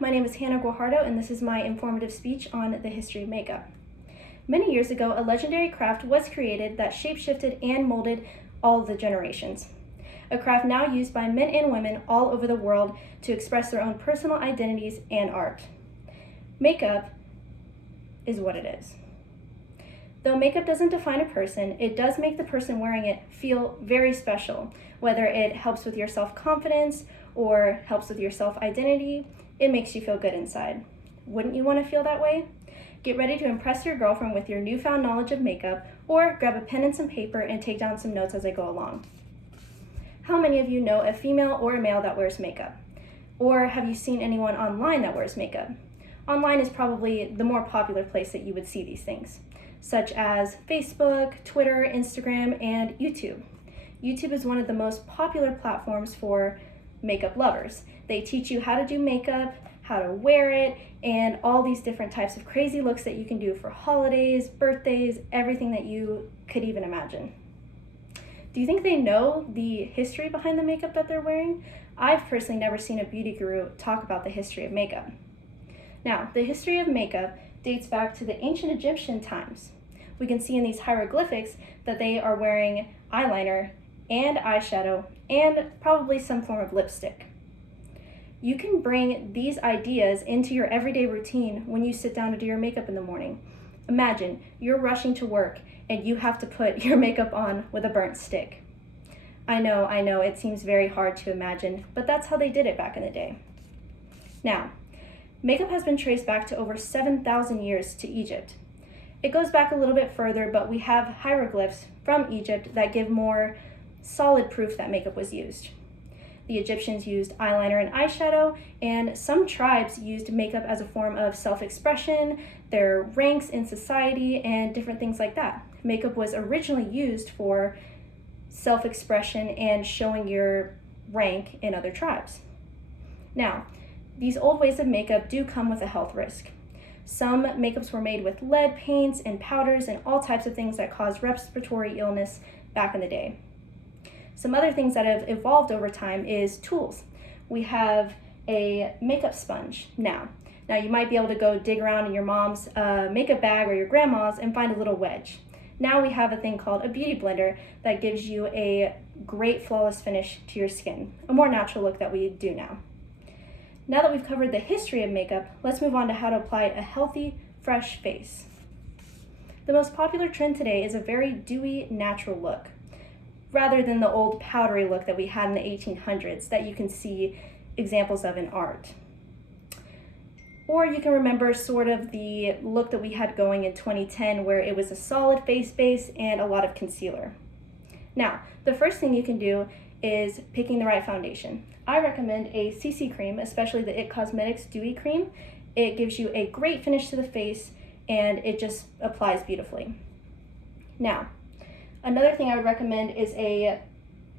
my name is Hannah Guajardo, and this is my informative speech on the history of makeup. Many years ago, a legendary craft was created that shapeshifted and molded all of the generations. A craft now used by men and women all over the world to express their own personal identities and art. Makeup is what it is. Though makeup doesn't define a person, it does make the person wearing it feel very special. Whether it helps with your self-confidence or helps with your self-identity, it makes you feel good inside. Wouldn't you want to feel that way? Get ready to impress your girlfriend with your newfound knowledge of makeup, or grab a pen and some paper and take down some notes as I go along. How many of you know a female or a male that wears makeup? Or have you seen anyone online that wears makeup? Online is probably the more popular place that you would see these things, such as Facebook, Twitter, Instagram, and YouTube. YouTube is one of the most popular platforms for makeup lovers. They teach you how to do makeup, how to wear it, and all these different types of crazy looks that you can do for holidays, birthdays, everything that you could even imagine. Do you think they know the history behind the makeup that they're wearing? I've personally never seen a beauty guru talk about the history of makeup. Now, the history of makeup dates back to the ancient Egyptian times. We can see in these hieroglyphics that they are wearing eyeliner and eyeshadow and probably some form of lipstick. You can bring these ideas into your everyday routine when you sit down to do your makeup in the morning. Imagine you're rushing to work and you have to put your makeup on with a burnt stick. I know, it seems very hard to imagine, but that's how they did it back in the day. Now, makeup has been traced back to over 7,000 years to Egypt. It goes back a little bit further, but we have hieroglyphs from Egypt that give more solid proof that makeup was used. The Egyptians used eyeliner and eyeshadow, and some tribes used makeup as a form of self-expression, their ranks in society, and different things like that. Makeup was originally used for self-expression and showing your rank in other tribes. Now, these old ways of makeup do come with a health risk. Some makeups were made with lead paints and powders and all types of things that caused respiratory illness back in the day. Some other things that have evolved over time is tools. We have a makeup sponge now. Now you might be able to go dig around in your mom's makeup bag or your grandma's and find a little wedge. Now we have a thing called a beauty blender that gives you a great flawless finish to your skin, a more natural look that we do now. Now that we've covered the history of makeup, let's move on to how to apply a healthy, fresh face. The most popular trend today is a very dewy, natural look, rather than the old powdery look that we had in the 1800s that you can see examples of in art. Or you can remember sort of the look that we had going in 2010 where it was a solid face base and a lot of concealer. Now, the first thing you can do is picking the right foundation. I recommend a CC cream, especially the IT Cosmetics Dewy Cream. It gives you a great finish to the face and it just applies beautifully. Now, another thing I would recommend is a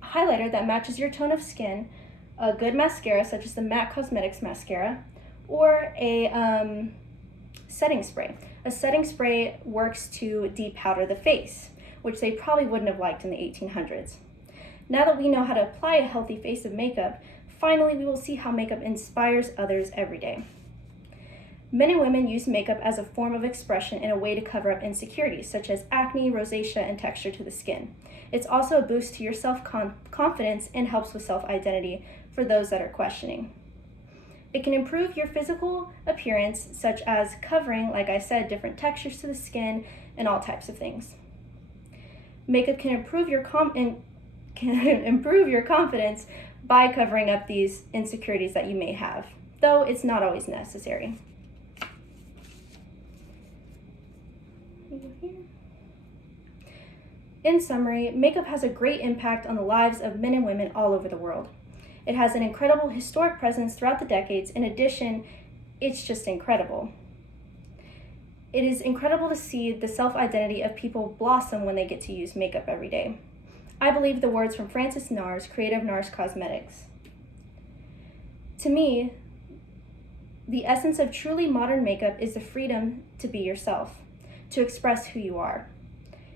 highlighter that matches your tone of skin, a good mascara such as the MAC Cosmetics mascara, or a setting spray. A setting spray works to de-powder the face, which they probably wouldn't have liked in the 1800s. Now that we know how to apply a healthy face of makeup, finally we will see how makeup inspires others every day. Men and women use makeup as a form of expression and a way to cover up insecurities such as acne, rosacea, and texture to the skin. It's also a boost to your self-confidence and helps with self-identity for those that are questioning. It can improve your physical appearance, such as covering, like I said, different textures to the skin and all types of things. Makeup can improve your confidence by covering up these insecurities that you may have, though it's not always necessary. In summary, makeup has a great impact on the lives of men and women all over the world. It has an incredible historic presence throughout the decades. In addition, it's just incredible. It is incredible to see the self-identity of people blossom when they get to use makeup every day. I believe the words from Francis Nars, creator of Nars Cosmetics. To me, the essence of truly modern makeup is the freedom to be yourself, to express who you are.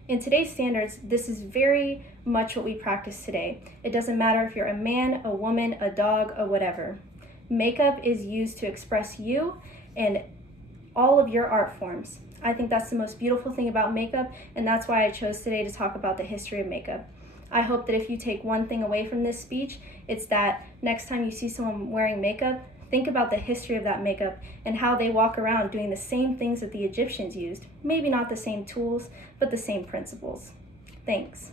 In today's standards, this is very much what we practice today. It doesn't matter if you're a man, a woman, a dog, or whatever. Makeup is used to express you and all of your art forms. I think that's the most beautiful thing about makeup, and that's why I chose today to talk about the history of makeup. I hope that if you take one thing away from this speech, it's that next time you see someone wearing makeup, think about the history of that makeup and how they walk around doing the same things that the Egyptians used. Maybe not the same tools, but the same principles. Thanks.